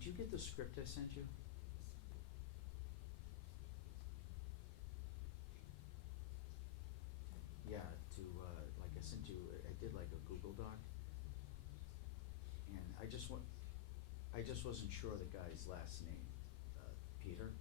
Did you get the script I sent you? Yeah, to, like I sent you, I did like a Google Doc. And I just wasn't sure the guy's last name, Peter.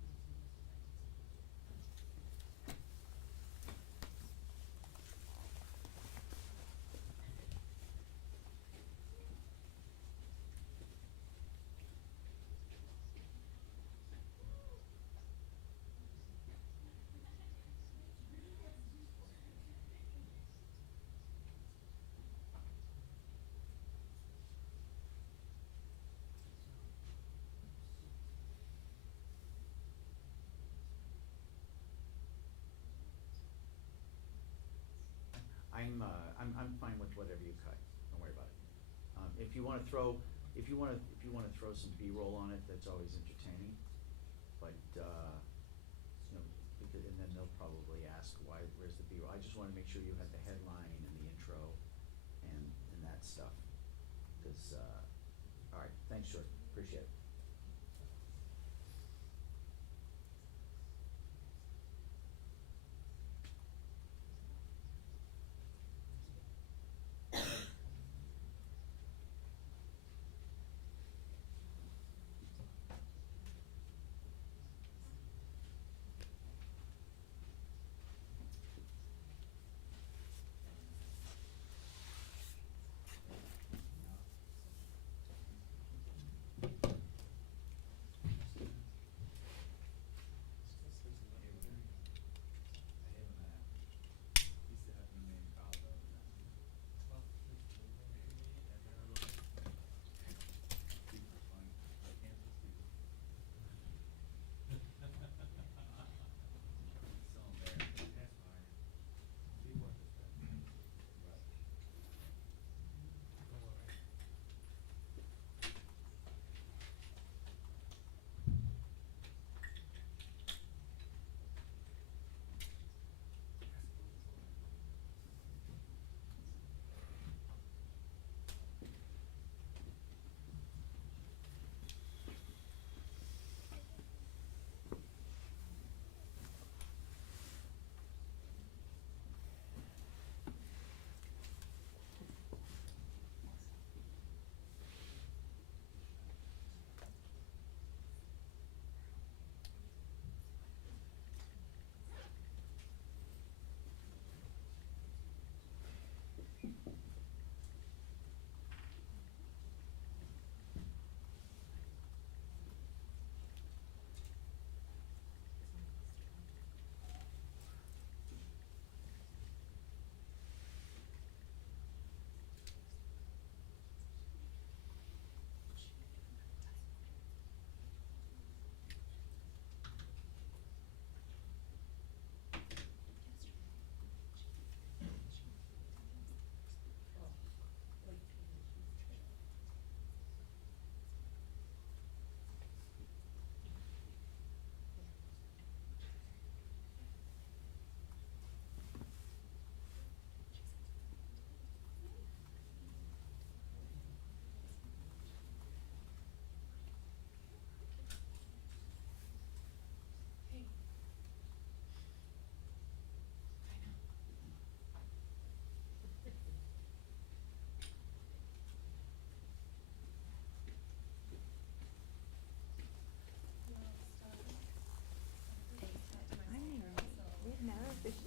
I'm fine with whatever you cut, don't worry about it. If you wanna throw, if you wanna throw some B-roll on it, that's always entertaining, but, you know, because, and then they'll probably ask, where's the B-roll? I just wanna make sure you had the headline and the intro and that stuff, cause, alright, thanks, George, appreciate it.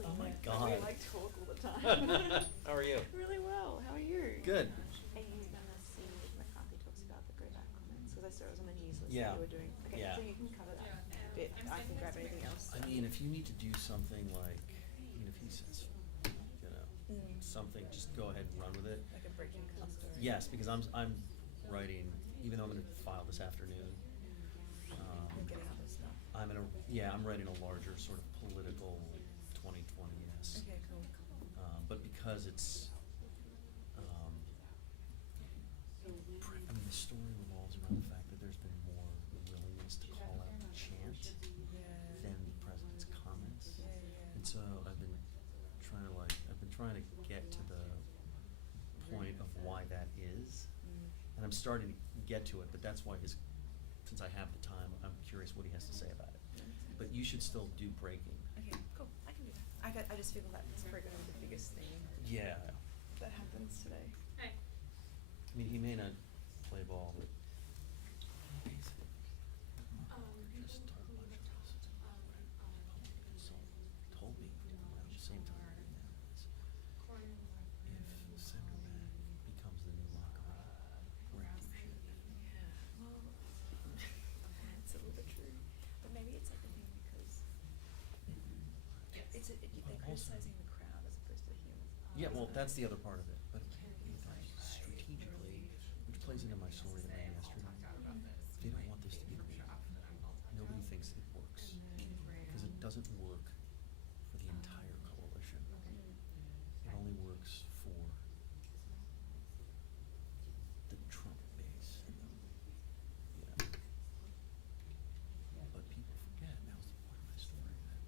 Oh my God. We like talk all the time. How are you? Really well. How are you? Good. Are you gonna see McCarthy talks about the grab back comments? Because I saw it was on the news list Yeah. that you were doing. Okay, Yeah. so you can cover that bit. I can grab anything else. I mean, if you need to do something like, I mean, if he says, you know, something, just go ahead and run with it. Like a breaking news story. Yes, because I'm writing, even though I'm gonna file this afternoon. You're getting other stuff. I'm writing a larger sort of political 2020-esque. Okay, cool. But because it's, I mean, the story revolves around the fact that there's been more willingness to call out the chant than the president's comments. Yeah, yeah. And so I've been trying to get to the point of why that is. And I'm starting to get to it, but that's why his since I have the time, I'm curious what he has to say about it. But you should still do breaking. Okay, cool. I can do that. I just feel that it's probably gonna be the biggest thing Yeah. that happens today. Hey. I mean, he may not play ball, but basically, just talk about it. Told me around the same time right now is if center back becomes the new locker room, wreck your shit. Yeah. Well, it's a little bit true, but maybe it's like the thing because they're criticizing the crowd as opposed to him. Yeah, well, that's the other part of it, but strategically, which plays into my story that I had yesterday, they don't want this to be creative. Nobody thinks it works, because it doesn't work for the entire coalition. It only works for the Trump base, you know. But people forget, and that was the part of my story, that you got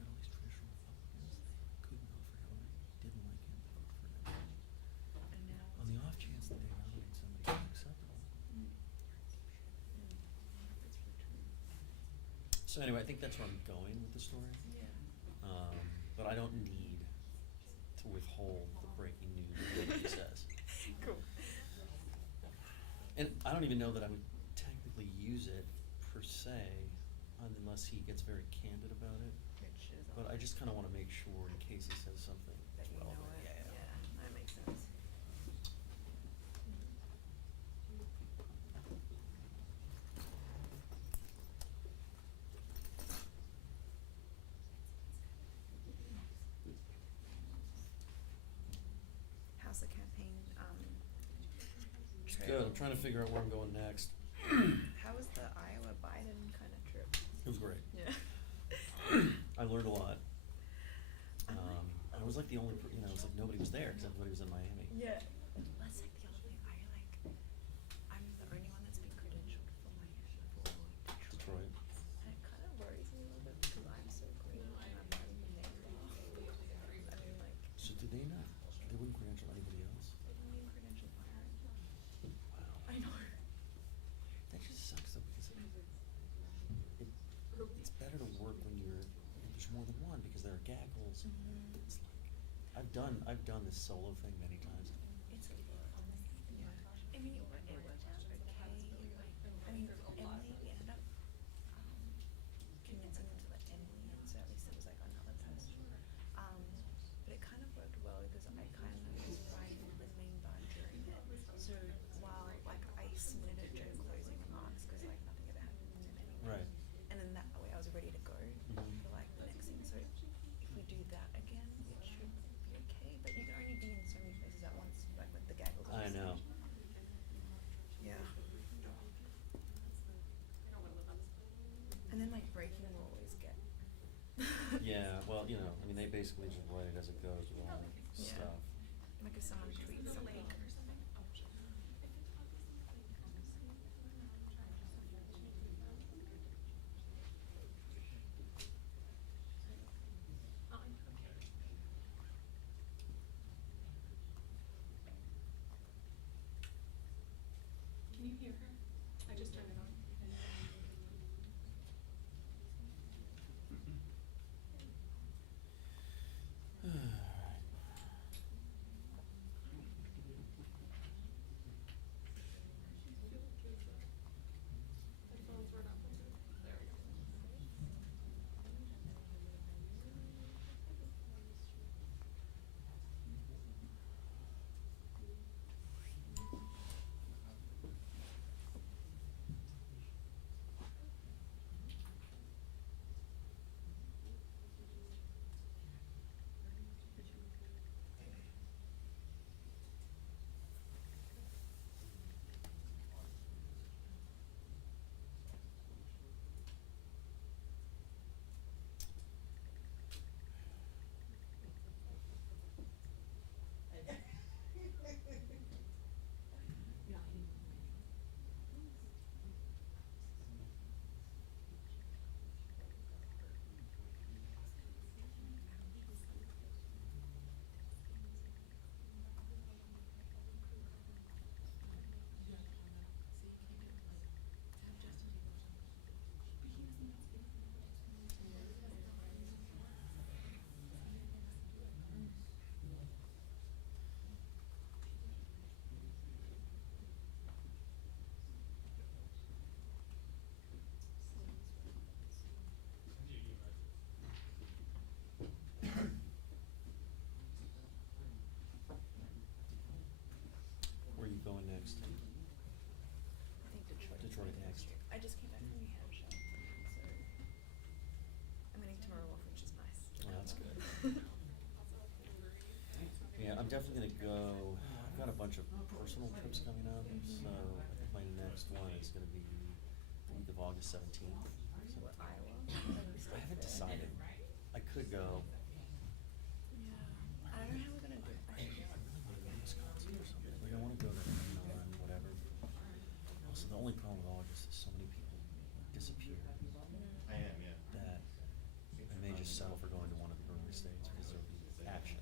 all these traditional Republicans that couldn't vote for Hillary, didn't like him, voted for him. And now On the off chance that they nominate somebody who's acceptable, you're in deep shit. that's really true. So anyway, I think that's where I'm going with the story. Yeah. But I don't need to withhold the breaking news that he says. Cool. And I don't even know that I would technically use it per se, unless he gets very candid about it. Which is But I just kinda wanna make sure in case he says something that you know relevant. it. Yeah, that makes sense. How's the campaign It's trail? good, I'm trying to figure out where I'm going next. How was the Iowa Biden kind of trip? It was great. Yeah. I learned a lot. I'm like- I was like the only, it was like nobody was there, cause everybody was in Miami. Yeah. That's like the other thing. I'm the only one that's been credentialed for Detroit. And it kind of worries me a little bit because I'm so green and I'm not even there. I mean, like, So did they not, they wouldn't credential anybody else? they didn't even credential Byron. Wow. I know. That just sucks though, because it's better to work when there's more than one, because there are gaggles. Mhm. It's like, I've done this solo thing many times. It's a lot. Yeah. I mean, it worked out okay. Like, I mean, Emily, we ended up convincing them to let Emily in, so at least it was like another person. But it kind of worked well because I kind of was writing the main bar during it. So while like I submitted it during closing remarks because like nothing ever happened in it anyway. Right. And then that way I was ready to go Mhm. for like the next thing. So if we do that again, it should be okay. But you can only be in so many places at once, like with the gaggles. I know. Yeah. And then like breaking will always get. Yeah, well, I mean, they basically just write it as it goes with all that Yeah. stuff. Like if someone tweets something. Can you hear her? I just turned it on. definitely gonna go, I've got a bunch of personal trips coming up, so I think my next one is gonna be the week of August 17th. So What, Iowa? I haven't decided. I could go. Yeah. I don't know how we're gonna do it. I really wanna go to Wisconsin or something. Like, I wanna go to, run, whatever. Also, the only problem with August is so many people disappear I am, yeah. that I may just settle for going to one of the early states because there'll be action.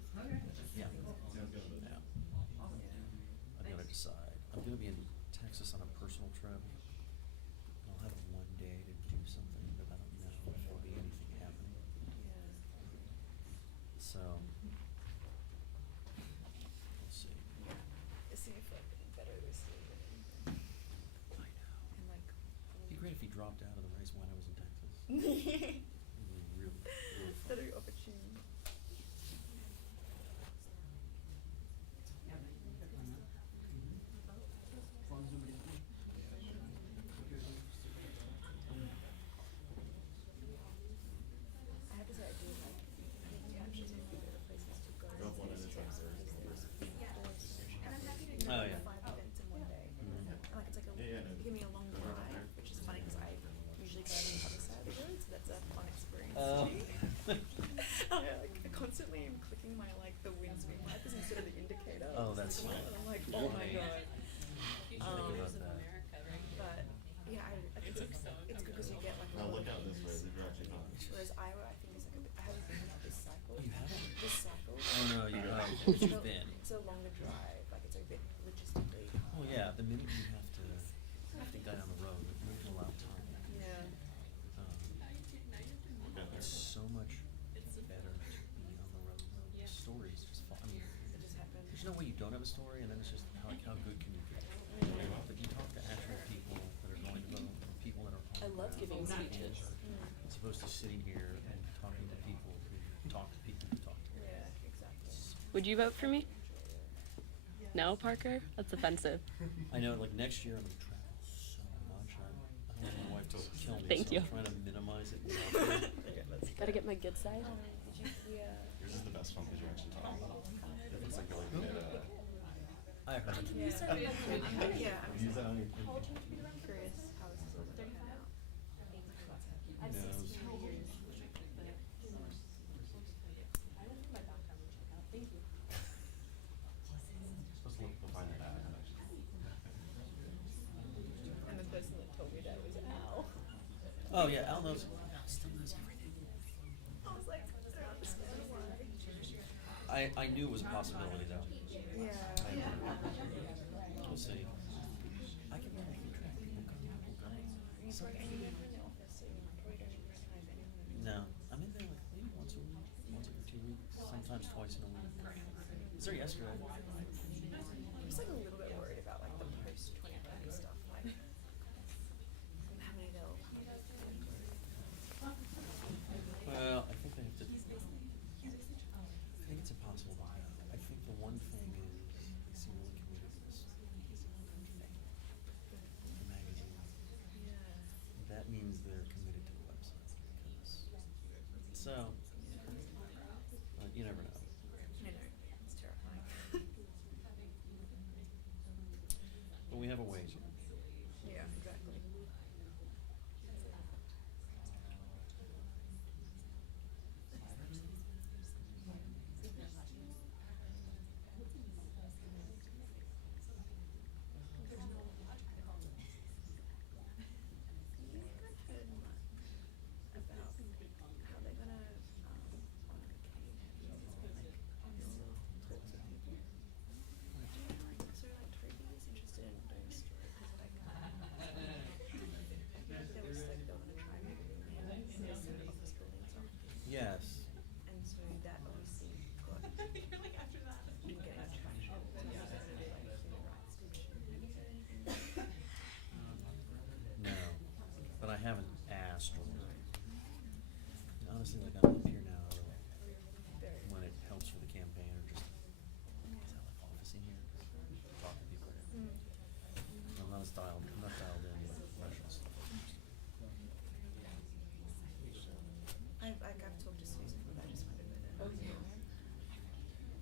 Yeah. Sounds good. Yeah. I've gotta decide. I'm gonna be in Texas on a personal trip. I'll have one day to do something, but I don't know if there'll be anything happening. So, we'll see. It seems like getting better this year than anything. I know. And like, It'd be great if he dropped out of the race when I was in Texas. It'd be really, really fun. better opportunity. I have to say I do like, I think New Hampshire's one of my favorite places to go. Go for one of the these days travelers. because there's always so much happening. You Oh, know, yeah. 5 events in one day. Mhm. And like it's like a, Yeah, no. it can be a long drive, which is funny because I usually drive on the other side of the road, so that's a fun experience Oh. to me. I constantly am clicking my like the windscreen wipers instead of the indicator. Oh, that's It's like, funny. and I'm like, oh my Funny. god. Think about that. But yeah, I it's like it's good because you get like. Now look out this way, you're actually not. Whereas Iowa, I think is like a bit. I haven't been out this cycle. You haven't? This cycle. Oh, no, you haven't. It's But you've a- been. It's a longer drive. Like it's a bit logistically. Oh, yeah, the minute you have to get on the road, you have to allow time. Yeah. It's so much better to be on the road. The stories just fall. I mean, It just happened. there's no way you don't have a story, and then it's just how good can you be? But you talk to actual people that are going to vote, or people that are on I the love ground, giving people, speeches. as opposed to sitting here and talking to people who talk to people who talk to people. Yeah, exactly. Would you vote for me? No, Parker? That's offensive. I know, like, next year I'm gonna travel so much. I don't want my wife to kill me, Thank so you. I'm trying to minimize it. And Gotta get my good side. Did you? Yeah. Yours is the best one because you're actually talking about it. It looks like you're like mid, I heard. Yeah. I'm use that on your. curious how this is all gonna pan out. Who knows? Supposed to look behind the back, actually. And the person that told me that was Al. Oh, yeah, Al knows. Al still knows everything. I was like, I don't understand why. I knew it was a possibility, though. Yeah. We'll see. I can never keep track. People come, people go. He's like, and you're never in the office, so you probably don't even recognize anyone. No, I'm in there like maybe once a week, once every 2 weeks, sometimes twice in a week. I was there yesterday. I'm just like a little bit worried about like the post 2020 stuff, like how many they'll. Well, I think they have to. I think it's impossible to know. I think the one thing is they seem really committed to this. The magazine. Yeah. That means they're committed to the website because. So. But you never know. I know, it's terrifying. But we have a ways. Yeah, exactly. About how they're gonna honor Kate. It's been like talks with people. So like Toby is interested in doing a story because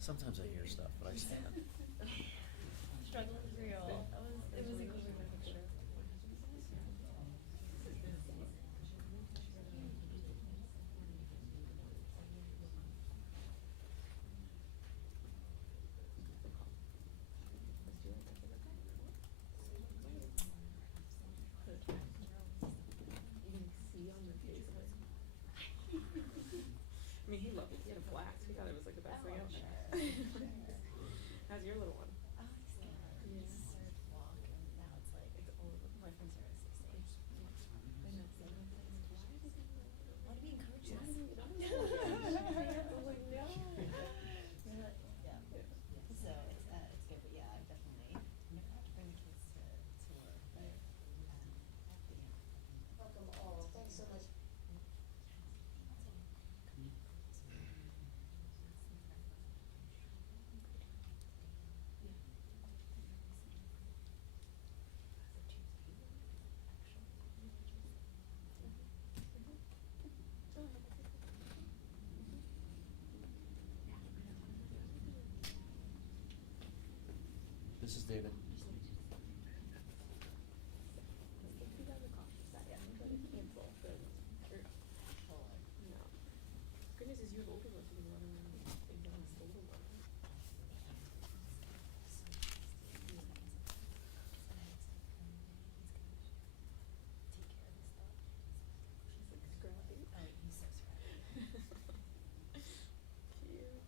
Sometimes I hear stuff, but I stand. Struggle is real. It was included in the picture. I mean, he loved it. He had a blast. He thought it was like the best thing out there. How's your little one? Oh, he's good. He started to walk, and now it's like my friends are at 6 age. I know. So why do we encourage this? I was like, no. Yeah. So it's good, but yeah, I've definitely never had to bring the kids to work, but yeah. Welcome all. Thanks so much. This is David. No. Good news is you have older ones who can run around and exhaust the little one. She's like scrappy. Oh, he's so scrappy. Cute.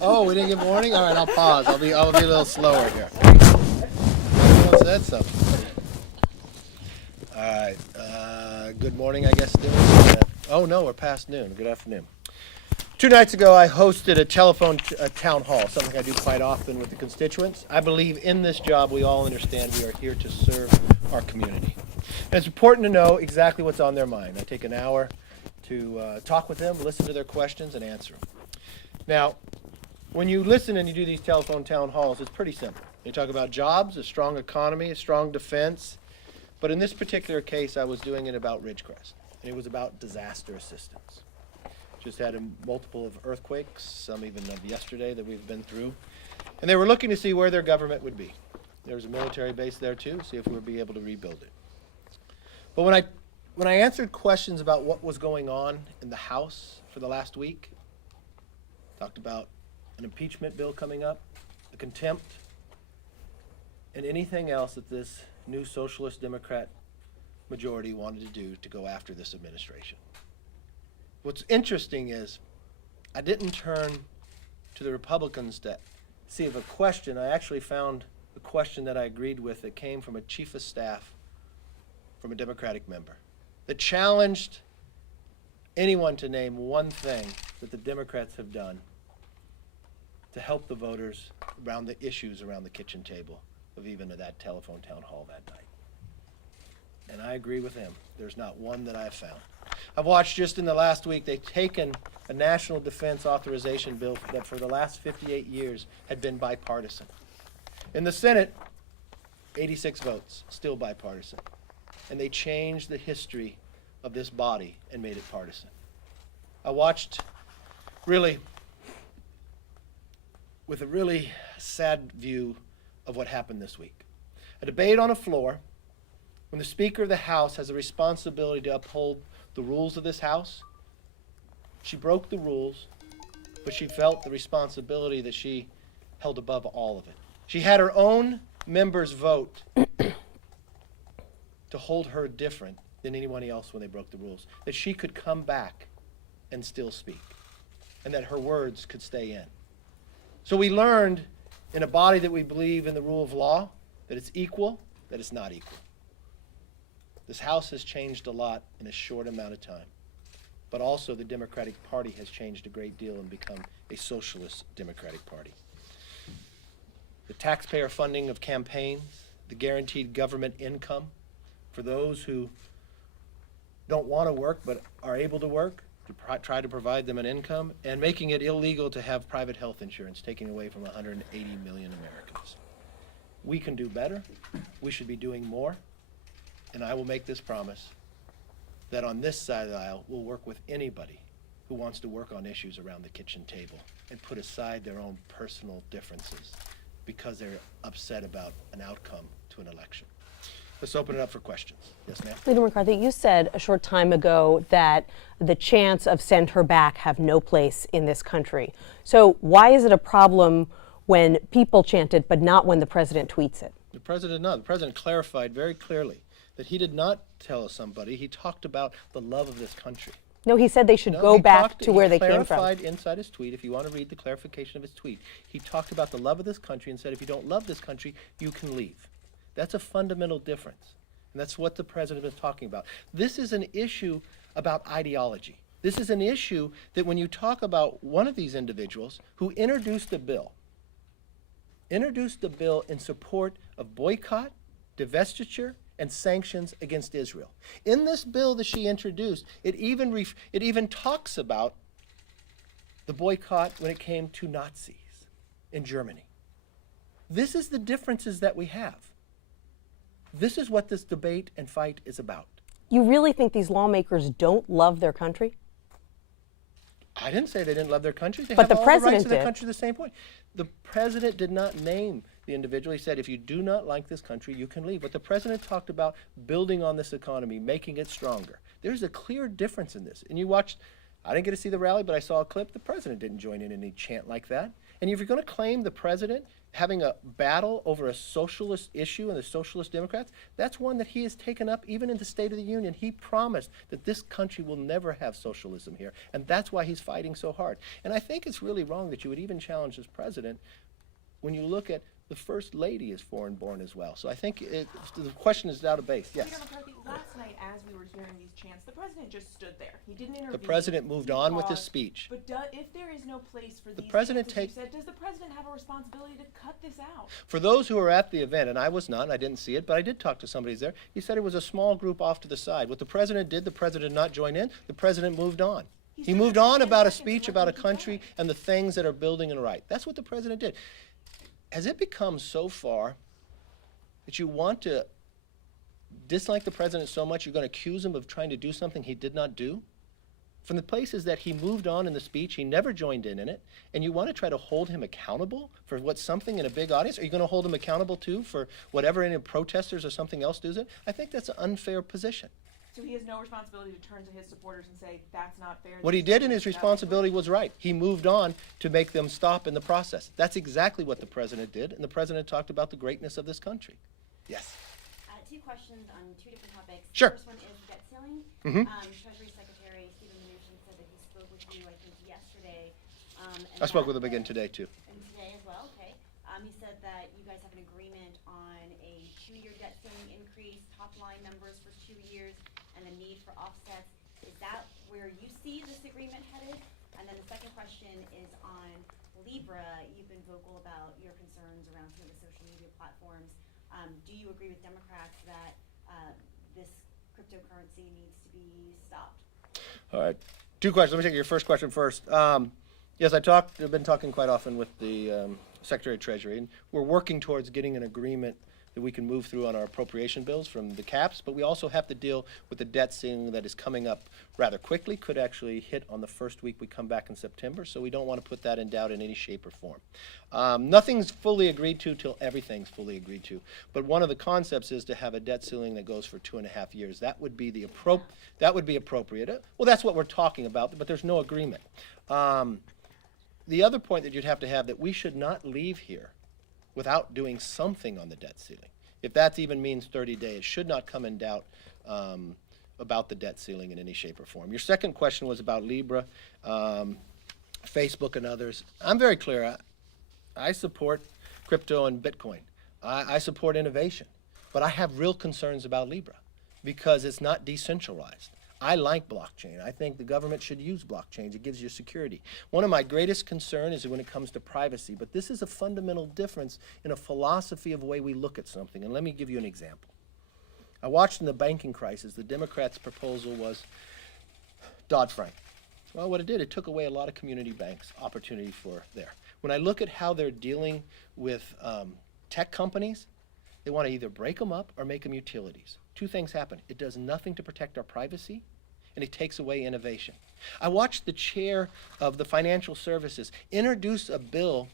Oh, we didn't get warning? All right, I'll pause. I'll be a little slower here. Everyone said something. All right. Good morning, I guess, still. Oh, no, we're past noon. Good afternoon. 2 nights ago, I hosted a telephone town hall, something I do quite often with the constituents. I believe in this job, we all understand we are here to serve our community. And it's important to know exactly what's on their mind. I take an hour to talk with them, listen to their questions, and answer them. Now, when you listen and you do these telephone town halls, it's pretty simple. They talk about jobs, a strong economy, a strong defense. But in this particular case, I was doing it about Ridgecrest. And it was about disaster assistance. Just had a multiple of earthquakes, some even of yesterday that we've been through. And they were looking to see where their government would be. There was a military base there too, see if we would be able to rebuild it. But when I answered questions about what was going on in the House for the last week, talked about an impeachment bill coming up, a contempt, and anything else that this new socialist Democrat majority wanted to do to go after this administration. What's interesting is I didn't turn to the Republicans to see if a question, I actually found a question that I agreed with that came from a chief of staff from a Democratic member that challenged anyone to name one thing that the Democrats have done to help the voters around the issues around the kitchen table of even that telephone town hall that night. And I agree with him. There's not one that I've found. I've watched just in the last week, they've taken a national defense authorization bill that for the last 58 years had been bipartisan. In the Senate, 86 votes, still bipartisan. And they changed the history of this body and made it partisan. I watched really with a really sad view of what happened this week. A debate on a floor when the Speaker of the House has a responsibility to uphold the rules of this House. She broke the rules, but she felt the responsibility that she held above all of it. She had her own members vote to hold her different than anyone else when they broke the rules, that she could come back and still speak, and that her words could stay in. So we learned in a body that we believe in the rule of law, that it's equal, that it's not equal. This House has changed a lot in a short amount of time, but also the Democratic Party has changed a great deal and become a socialist Democratic Party. The taxpayer funding of campaigns, the guaranteed government income for those who don't want to work but are able to work, to try to provide them an income, and making it illegal to have private health insurance taken away from 180 million Americans. We can do better. We should be doing more. And I will make this promise that on this side of the aisle, we'll work with anybody who wants to work on issues around the kitchen table and put aside their own personal differences because they're upset about an outcome to an election. Let's open it up for questions. Yes, ma'am? Leader McCarthy, you said a short time ago that the chants of send her back have no place in this country. So why is it a problem when people chant it, but not when the president tweets it? The president clarified very clearly that he did not tell somebody. He talked about the love of this country. No, he said they should go back to where they came from. He clarified inside his tweet, if you want to read the clarification of his tweet, he talked about the love of this country and said if you don't love this country, you can leave. That's a fundamental difference. And that's what the president is talking about. This is an issue about ideology. This is an issue that when you talk about one of these individuals who introduced a bill in support of boycott, divestiture, and sanctions against Israel. In this bill that she introduced, it even talks about the boycott when it came to Nazis in Germany. This is the differences that we have. This is what this debate and fight is about. You really think these lawmakers don't love their country? I didn't say they didn't love their country. They But have the all the rights president of their did. country the same point. The president did not name the individual. He said, if you do not like this country, you can leave. But the president talked about building on this economy, making it stronger. There's a clear difference in this. And you watched, I didn't get to see the rally, but I saw a clip. The president didn't join in any chant like that. And if you're going to claim the president having a battle over a socialist issue and the socialist Democrats, that's one that he has taken up even in the State of the Union. He promised that this country will never have socialism here, and that's why he's fighting so hard. And I think it's really wrong that you would even challenge this president when you look at the First Lady is foreign-born as well. So I think the question is out of base. Yes. Leader McCarthy, last night as we were hearing these chants, the president just stood there. He didn't intervene. The president moved on with his paused. speech. But if there is no place for these president chants, as you said, does the president have a responsibility to cut this out? For those who were at the event, and I was not, and I didn't see it, but I did talk to somebody there, he said it was a small group off to the side. What the president did, the president did not join in, the president moved on. He moved on about a speech about a country and the things that are building and right. That's what the president did. Has it become so far that you want to dislike the president so much you're going to accuse him of trying to do something he did not do? From the places that he moved on in the speech, he never joined in it, and you want to try to hold him accountable for what something in a big audience? Are you going to hold him accountable too for whatever any protesters or something else does it? I think that's an unfair position. So he has no responsibility to turn to his supporters and say, that's not fair. What he did in his responsibility was right. He moved on to make them stop in the process. That's exactly what the president did, and the president talked about the greatness of this country. Yes. Two questions on two different topics. Sure. The first one is debt ceiling. Mhm. Treasury Secretary Stephen Mnuchin said that he spoke with you, I think, yesterday. I spoke with him again today, too. And today as well, okay. He said that you guys have an agreement on a 2-year debt ceiling increase, top line numbers for 2 years, and the need for offsets. Is that where you see this agreement headed? And then the second question is on Libra. You've been vocal about your concerns around some of the social media platforms. Do you agree with Democrats that this cryptocurrency needs to be stopped? All right. Two questions. Let me take your first question first. Yes, I've been talking quite often with the Secretary of Treasury, and we're working towards getting an agreement that we can move through on our appropriation bills from the caps, but we also have to deal with the debt ceiling that is coming up rather quickly, could actually hit on the first week we come back in September, so we don't want to put that in doubt in any shape or form. Nothing's fully agreed to till everything's fully agreed to, but one of the concepts is to have a debt ceiling that goes for 2.5 years. That would be appropriate. Well, that's what we're talking about, but there's no agreement. The other point that you'd have to have that we should not leave here without doing something on the debt ceiling. If that even means 30 days, should not come in doubt about the debt ceiling in any shape or form. Your second question was about Libra, Facebook and others. I'm very clear. I support crypto and Bitcoin. I support innovation. But I have real concerns about Libra because it's not decentralized. I like blockchain. I think the government should use blockchains. It gives you security. One of my greatest concerns is when it comes to privacy, but this is a fundamental difference in a philosophy of the way we look at something. And let me give you an example. I watched in the banking crisis, the Democrats' proposal was Dodd-Frank. Well, what it did, it took away a lot of community banks' opportunity for there. When I look at how they're dealing with tech companies, they want to either break them up or make them utilities. Two things happen. It does nothing to protect our privacy, and it takes away innovation. I watched the chair of the financial services introduce a bill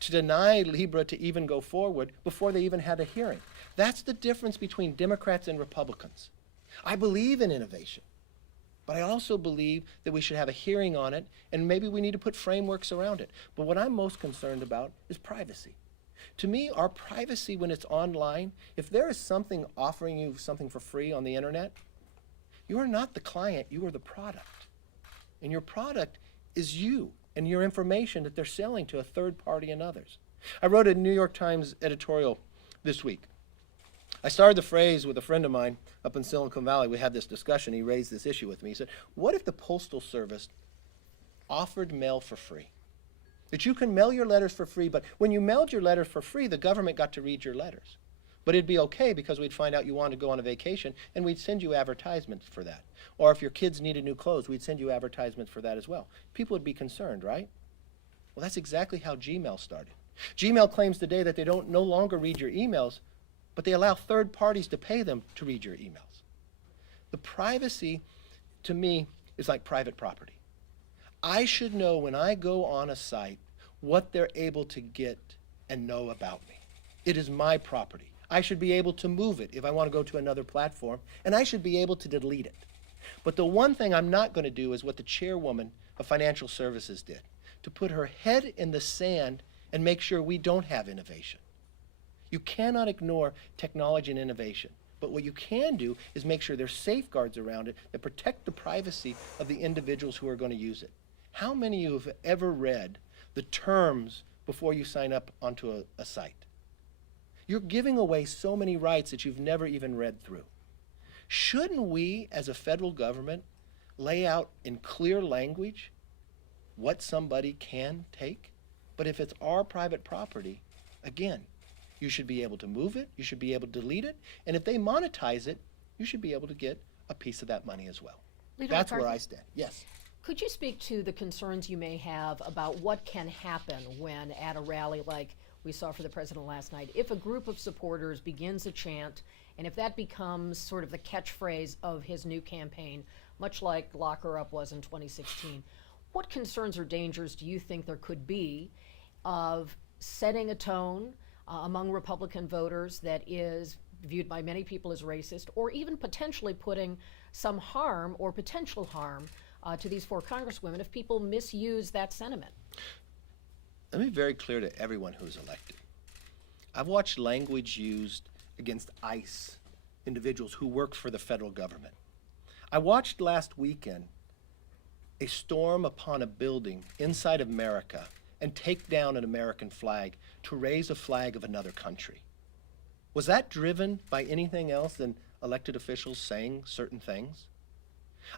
to deny Libra to even go forward before they even had a hearing. That's the difference between Democrats and Republicans. I believe in innovation, but I also believe that we should have a hearing on it, and maybe we need to put frameworks around it. But what I'm most concerned about is privacy. To me, our privacy when it's online, if there is something offering you something for free on the internet, you are not the client, you are the product. And your product is you and your information that they're selling to a third party and others. I wrote a New York Times editorial this week. I started the phrase with a friend of mine up in Silicon Valley. We had this discussion. He raised this issue with me. He said, what if the Postal Service offered mail for free? That you can mail your letters for free, but when you mailed your letter for free, the government got to read your letters. But it'd be okay because we'd find out you wanted to go on a vacation and we'd send you advertisements for that. Or if your kids needed new clothes, we'd send you advertisements for that as well. People would be concerned, right? Well, that's exactly how Gmail started. Gmail claims today that they don't no longer read your emails, but they allow third parties to pay them to read your emails. The privacy, to me, is like private property. I should know when I go on a site what they're able to get and know about me. It is my property. I should be able to move it if I want to go to another platform, and I should be able to delete it. But the one thing I'm not going to do is what the chairwoman of Financial Services did, to put her head in the sand and make sure we don't have innovation. You cannot ignore technology and innovation. But what you can do is make sure there's safeguards around it that protect the privacy of the individuals who are going to use it. How many of you have ever read the terms before you sign up onto a site? You're giving away so many rights that you've never even read through. Shouldn't we, as a federal government, lay out in clear language what somebody can take? But if it's our private property, again, you should be able to move it, you should be able to delete it, and if they monetize it, you should be able to get a piece of that money as well. Leader That's where McCarthy? I stand. Yes. Could you speak to the concerns you may have about what can happen when at a rally like we saw for the president last night, if a group of supporters begins a chant, and if that becomes sort of the catchphrase of his new campaign, much like Lock Her Up was in 2016, what concerns or dangers do you think there could be of setting a tone among Republican voters that is viewed by many people as racist, or even potentially putting some harm or potential harm to these four congresswomen if people misuse that sentiment? Let me be very clear to everyone who's elected. I've watched language used against ICE, individuals who work for the federal government. I watched last weekend a storm upon a building inside of America and take down an American flag to raise a flag of another country. Was that driven by anything else than elected officials saying certain things?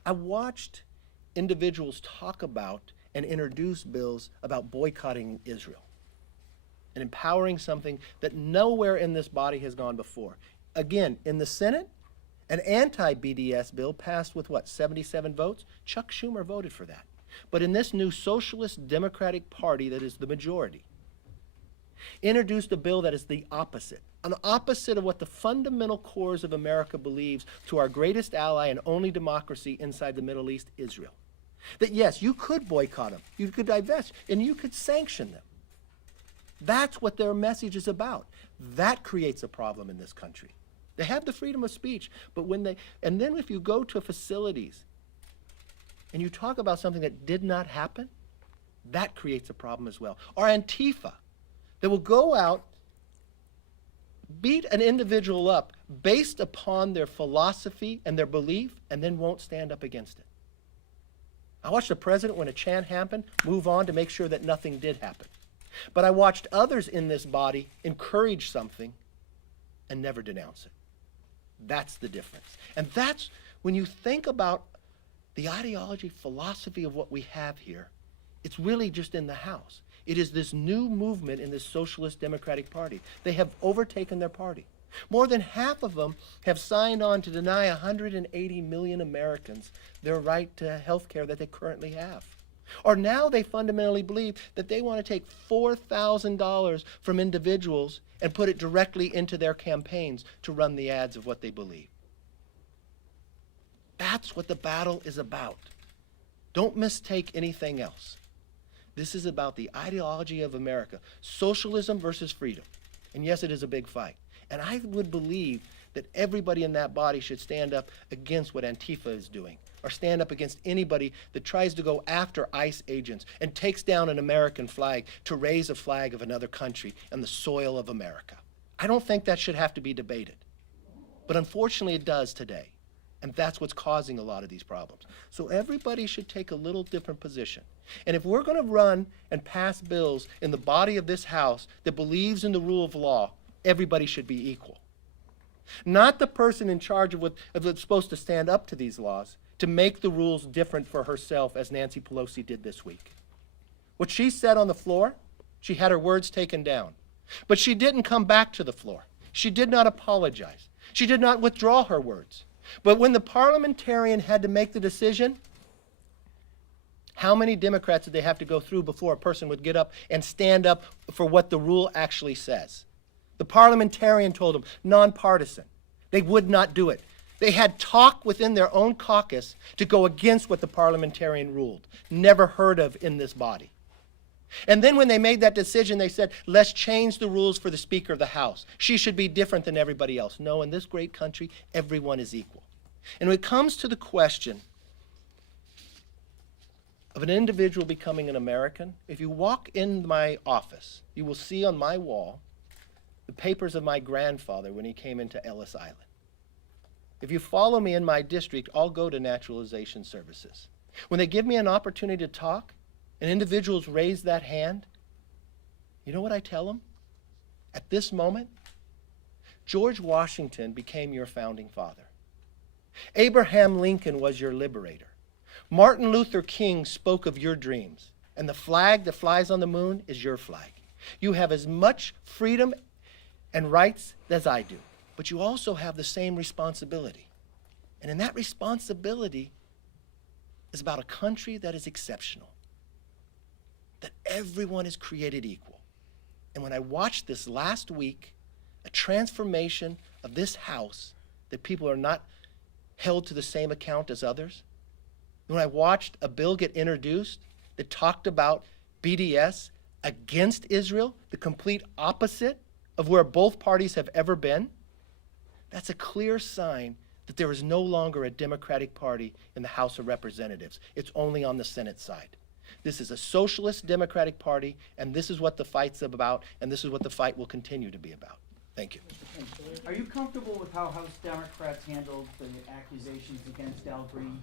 I watched individuals talk about and introduce bills about boycotting Israel and empowering something that nowhere in this body has gone before. Again, in the Senate, an anti-BDS bill passed with what, 77 votes? Chuck Schumer voted for that. But in this new Socialist Democratic Party that is the majority, introduced a bill that is the opposite, an opposite of what the fundamental cores of America believes to our greatest ally and only democracy inside the Middle East, Israel. That yes, you could boycott them, you could divest, and you could sanction them. That's what their message is about. That creates a problem in this country. They have the freedom of speech, but when they, and then if you go to facilities and you talk about something that did not happen, that creates a problem as well. Or Antifa, that will go out, beat an individual up based upon their philosophy and their belief, and then won't stand up against it. I watched the president, when a chant happened, move on to make sure that nothing did happen. But I watched others in this body encourage something and never denounce it. That's the difference. And that's when you think about the ideology, philosophy of what we have here, it's really just in the House. It is this new movement in this Socialist Democratic Party. They have overtaken their party. More than half of them have signed on to deny 180 million Americans their right to health care that they currently have. Or now they fundamentally believe that they want to take $4,000 from individuals and put it directly into their campaigns to run the ads of what they believe. That's what the battle is about. Don't mistake anything else. This is about the ideology of America, socialism versus freedom. And yes, it is a big fight. And I would believe that everybody in that body should stand up against what Antifa is doing, or stand up against anybody that tries to go after ICE agents and takes down an American flag to raise a flag of another country on the soil of America. I don't think that should have to be debated. But unfortunately it does today. And that's what's causing a lot of these problems. So everybody should take a little different position. And if we're going to run and pass bills in the body of this House that believes in the rule of law, everybody should be equal. Not the person in charge of what's supposed to stand up to these laws to make the rules different for herself, as Nancy Pelosi did this week. What she said on the floor, she had her words taken down. But she didn't come back to the floor. She did not apologize. She did not withdraw her words. But when the parliamentarian had to make the decision, how many Democrats did they have to go through before a person would get up and stand up for what the rule actually says? The parliamentarian told them, nonpartisan. They would not do it. They had talk within their own caucus to go against what the parliamentarian ruled. Never heard of in this body. And then when they made that decision, they said, let's change the rules for the Speaker of the House. She should be different than everybody else. No, in this great country, everyone is equal. And when it comes to the question of an individual becoming an American, if you walk in my office, you will see on my wall the papers of my grandfather when he came into Ellis Island. If you follow me in my district, I'll go to naturalization services. When they give me an opportunity to talk, and individuals raise that hand, you know what I tell them? At this moment, George Washington became your founding father. Abraham Lincoln was your liberator. Martin Luther King spoke of your dreams, and the flag that flies on the moon is your flag. You have as much freedom and rights as I do, but you also have the same responsibility. And in that responsibility is about a country that is exceptional, that everyone is created equal. And when I watched this last week, a transformation of this house, that people are not held to the same account as others, when I watched a bill get introduced that talked about BDS against Israel, the complete opposite of where both parties have ever been, that's a clear sign that there is no longer a Democratic Party in the House of Representatives. It's only on the Senate side. This is a socialist Democratic Party, and this is what the fight's about, and this is what the fight will continue to be about. Thank you. Are you comfortable with how House Democrats handled the accusations against Al Green